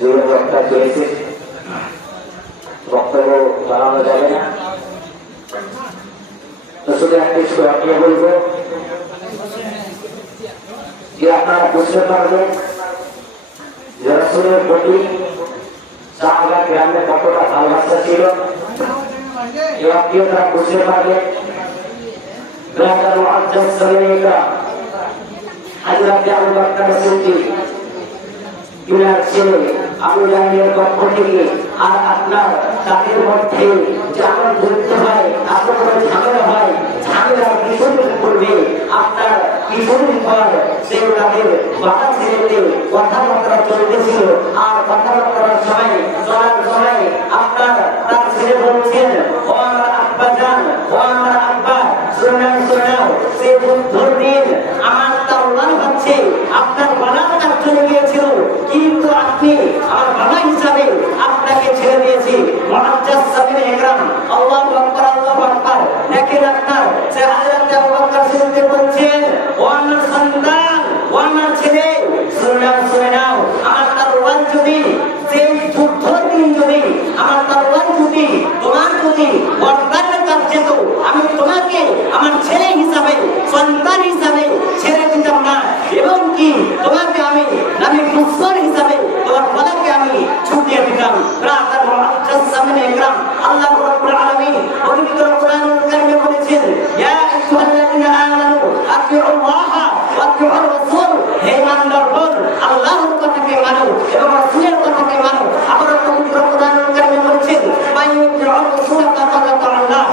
যে বক্তা চেয়েছে বক্তব্য বাড়ানো যাবে না, তো শুধু একটা আপনি বলবো যে আপনারা বুঝতে পারবেন যে রাসূলের প্রতি সাহাবা গ্রামে কতটা ভালোবাসা ছিল, তারা বুঝতে পারবেন। হযরত আবু বকর সিদ্দিক ইনার ছেলে আবু জাহেলের পক্ষ থেকে আর আপনার তাদের মধ্যে যেমন যুদ্ধ হয়, আপনার ঝামেলা হয়, ঝামেলা কিছুদিন করবে আপনার কিছুদিন পর সেই তাদের বাধা ছেড়ে কথাবার্তা চলতেছিল। আর কথাবার্তার সময় চলার সময় আপনার তার ছেলে বলছেন, ও আমার আব্বা জান, ও আমার আব্বা শোনাও শোনাও, সে যুদ্ধর দিন আমার তাওরান হচ্ছে, আপনার বানাটা চলে গিয়েছিল, কিন্তু আপনি আমার বাবা হিসাবে আপনাকে ছেড়ে দিয়েছি। মুআজ্জাজ সাবিনে ইকরাম আল্লাহু আকবার আল্লাহু আকবার। দেখেন আপনার সে হযরত আবু বকর সিদ্দিক বলছেন, ও আমার সন্তান, ও আমার ছেলে, শোনাও শোনাও, আমার তাওরান যদি সেই যুদ্ধর দিন যদি আমার তাওরান যদি তোমার যদি বর্তার কাছে তো আমি তোমাকে আমার ছেলে হিসাবে সন্তান হিসাবে ছেড়ে দিতাম না, এবং কি তোমাকে আমি দুশ্মন হিসাবে তোমার গলাকে আমি ছুটিয়ে দিতাম। রাতার মুআজ্জাজ সামিনে ইকরাম আল্লাহ রাব্বুল আলামিন পবিত্র কোরআনুল কারীমে বলেছেন, ইয়া আইয়ুহাল্লাযীনা আমানু আতিউল্লাহ ওয়া আতিউর রাসূল, হে ঈমানদারগণ আল্লাহর কথাকে মানো এবং রাসূলের কথাকে মানো। আবার পবিত্র কোরআনুল কারীমে বলেছেন, মাইয়ুতিউর রাসূল ফাকাদ আতাআল্লাহ,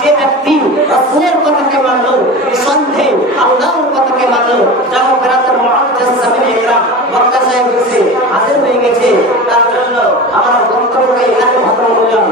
যে ব্যক্তি রাসূলের কথাকে মানলো নিঃসন্দেহে আল্লাহর কথাকে মানলো। যাও রাতার মুআজ্জাজ সামিনে ইকরাম বক্তা সাহেব বলছে হাজির হয়ে গেছে, তার জন্য আমার বক্তব্যকে এখানে খতম করলাম।